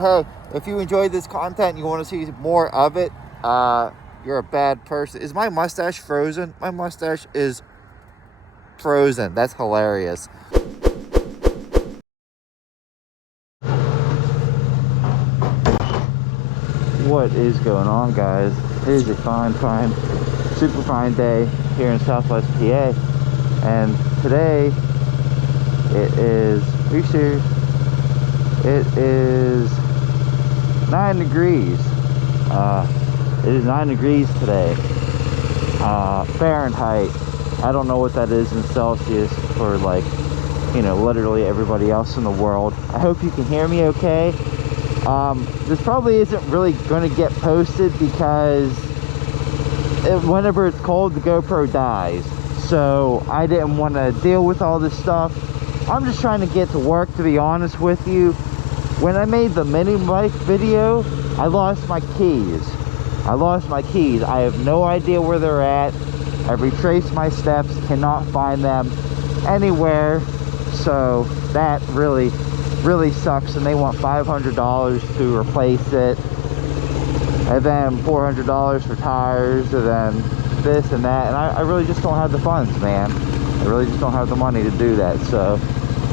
Hey, if you enjoyed this content and you want to see more of it, you're a bad person. Is my mustache frozen? My mustache is frozen. That's hilarious. What is going on, guys? It is a fine, super fine day here in Southwest PA. And today, it is, are you serious? It is 9 degrees. It is 9 degrees today. Fahrenheit. I don't know what that is in Celsius for, like, you know, literally everybody else in the world. I hope you can hear me okay. This probably isn't really going to get posted because whenever it's cold, the GoPro dies. So I didn't want to deal with all this stuff. I'm just trying to get to work, to be honest with you. When I made the mini bike video, I lost my keys. I have no idea where they're at. I've retraced my steps, cannot find them anywhere. So that really sucks, and they want $500 to replace it, and then $400 for tires, and then this and that, and I really just don't have the funds, man. I really just don't have the money to do that. So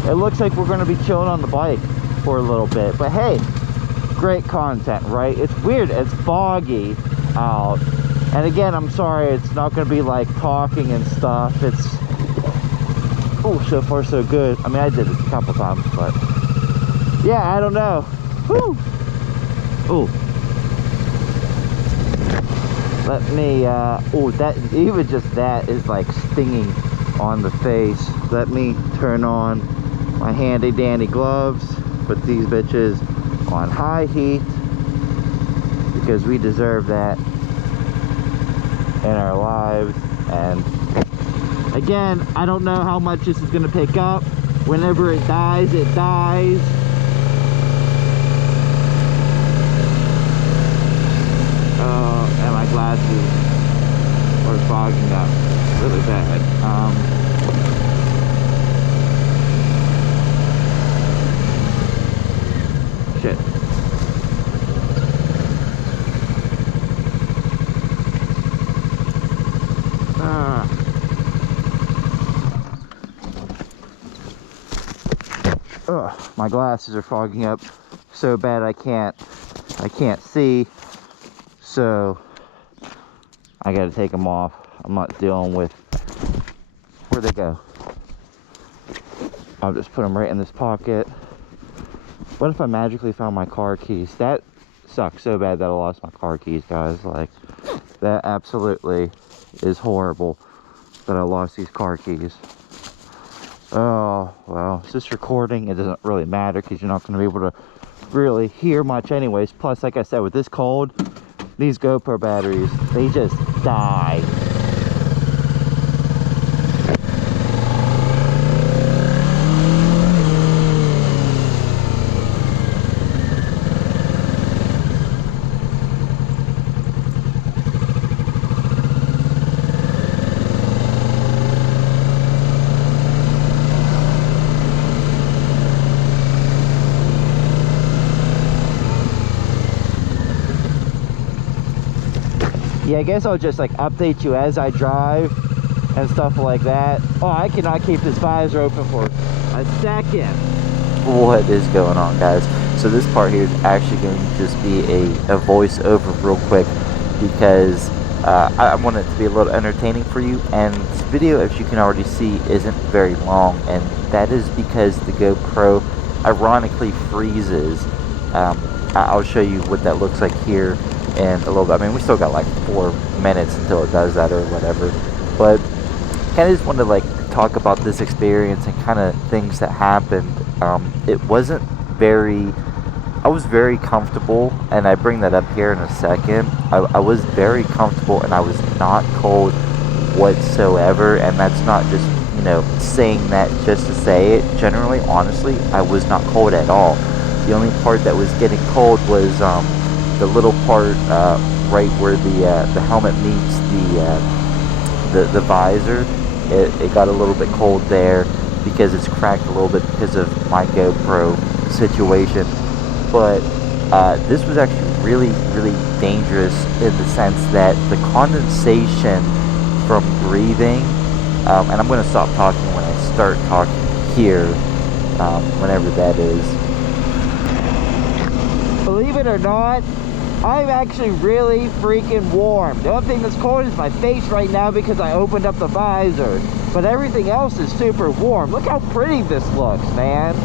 it looks like we're going to be chilling on the bike for a little bit, but hey, great content, right? It's weird, it's foggy out, and again, I'm sorry it's not going to be like talking and stuff. It's, oh, so far so good. I mean, I did it a couple times, but yeah, I don't know. Whew. Oh, let me oh, that, even just that is like stinging on the face. Let me turn on my handy dandy gloves, put these bitches on high heat because we deserve that in our lives. And again, I don't know how much this is going to pick up. Whenever it dies, it dies. And my glasses are fogging up really bad. Shit. My glasses are fogging up so bad I can't see, so I gotta take them off. I'm not dealing with, where'd they go? I'll just put them right in this pocket. What if I magically found my car keys? That sucks so bad that I lost my car keys, guys. Like, that absolutely is horrible that I lost these car keys. Oh, well, it's just recording. It doesn't really matter because you're not going to be able to really hear much anyways. Plus, like I said, with this cold, these GoPro batteries, they just die. Yeah, I guess I'll just like update you as I drive and stuff like that. Oh, I cannot keep this visor open for a second. What is going on, guys? So this part here is actually going to just be a voiceover real quick because I want it to be a little entertaining for you. And this video, as you can already see, isn't very long, and that is because the GoPro ironically freezes. I'll show you what that looks like here in a little bit. I mean, we still got like 4 minutes until it does that or whatever, but kind of just wanted to like talk about this experience and kind of things that happened. It wasn't very, I was very comfortable, and I bring that up here in a second. I was very comfortable and I was not cold whatsoever, and that's not just, you know, saying that just to say it. Generally, honestly, I was not cold at all. The only part that was getting cold was the little part right where the helmet meets the visor. It got a little bit cold there because it's cracked a little bit because of my GoPro situation. But this was actually really, really dangerous in the sense that the condensation from breathing, and I'm going to stop talking when I start talking here, whenever that is. Believe it or not, I'm actually really freaking warm. The only thing that's cold is my face right now because I opened up the visor. But everything else is super warm. Look how pretty this looks, man.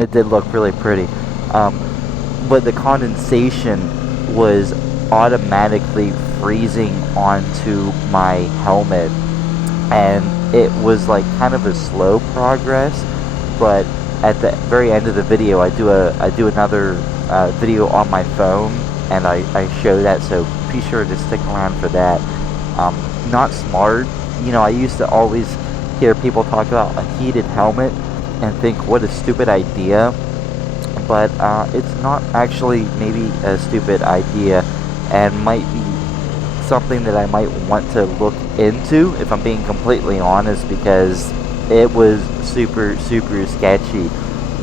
It did look really pretty. But the condensation was automatically freezing onto my helmet. And it was like kind of a slow progress. But at the very end of the video, I do another video on my phone, and I show that, so be sure to stick around for that. Not smart. You know, I used to always hear people talk about a heated helmet and think, what a stupid idea. But it's not actually maybe a stupid idea, and might be something that I might want to look into, if I'm being completely honest, because it was super, super sketchy.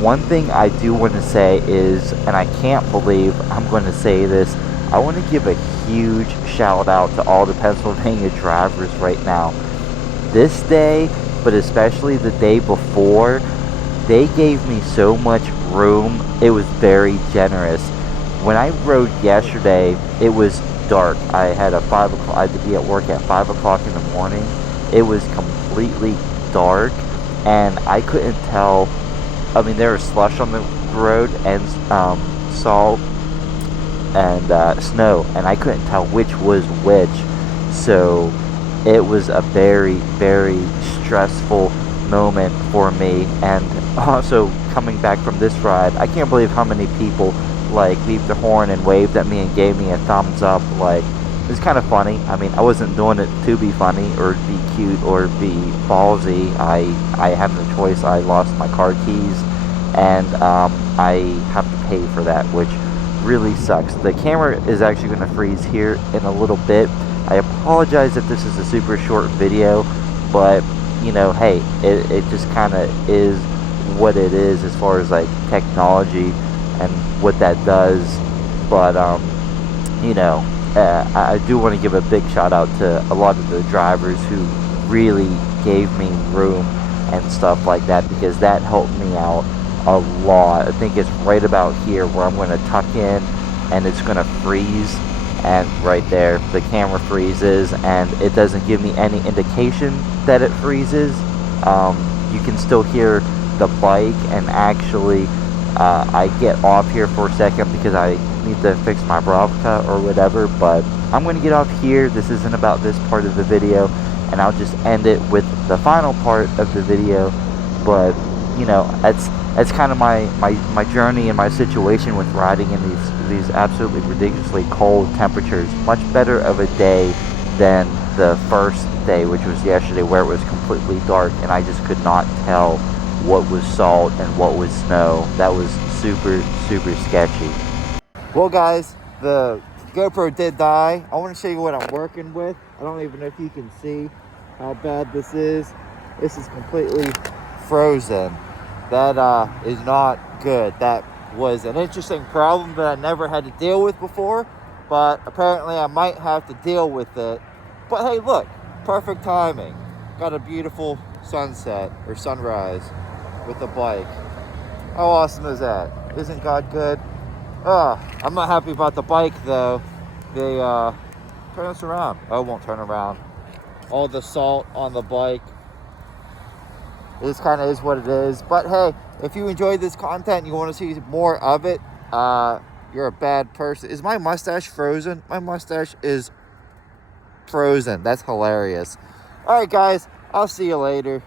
One thing I do want to say is, and I can't believe I'm going to say this, I want to give a huge shout out to all the Pennsylvania drivers right now. This day, but especially the day before, they gave me so much room. It was very generous. When I rode yesterday, it was dark. I had I had to be at work at 5 o'clock in the morning. It was completely dark, and I couldn't tell. I mean, there was slush on the road and salt and snow, and I couldn't tell which was which. So it was a very, very stressful moment for me. And also, coming back from this ride, I can't believe how many people like beeped their horn and waved at me and gave me a thumbs up. Like, it's kind of funny. I mean, I wasn't doing it to be funny or be cute or be ballsy. I had no choice. I lost my car keys, and I have to pay for that, which really sucks. The camera is actually going to freeze here in a little bit. I apologize if this is a super short video, but you know, hey, it just kind of is what it is as far as like technology and what that does. But you know, I do want to give a big shout out to a lot of the drivers who really gave me room and stuff like that, because that helped me out a lot. I think it's right about here where I'm going to tuck in, and it's going to freeze, and right there the camera freezes, and it doesn't give me any indication that it freezes. You can still hear the bike, and actually I get off here for a second because I need to fix my Bravka or whatever, but I'm going to get off here. This isn't about this part of the video, and I'll just end it with the final part of the video. But you know, that's kind of my journey and my situation with riding in these absolutely ridiculously cold temperatures. Much better of a day than the first day, which was yesterday, where it was completely dark and I just could not tell what was salt and what was snow. That was super, super sketchy. Well guys, the GoPro did die. I want to show you what I'm working with. I don't even know if you can see how bad this is. This is completely frozen. That is not good. That was an interesting problem that I never had to deal with before, but apparently I might have to deal with it. But hey, look, perfect timing. Got a beautiful sunset or sunrise with the bike. How awesome is that? Isn't God good? I'm not happy about the bike though. They turn us around. Oh, it won't turn around. All the salt on the bike. This kind of is what it is. But hey, if you enjoyed this content and you want to see more of it, you're a bad person. Is my mustache frozen? My mustache is frozen. That's hilarious. All right, guys. I'll see you later.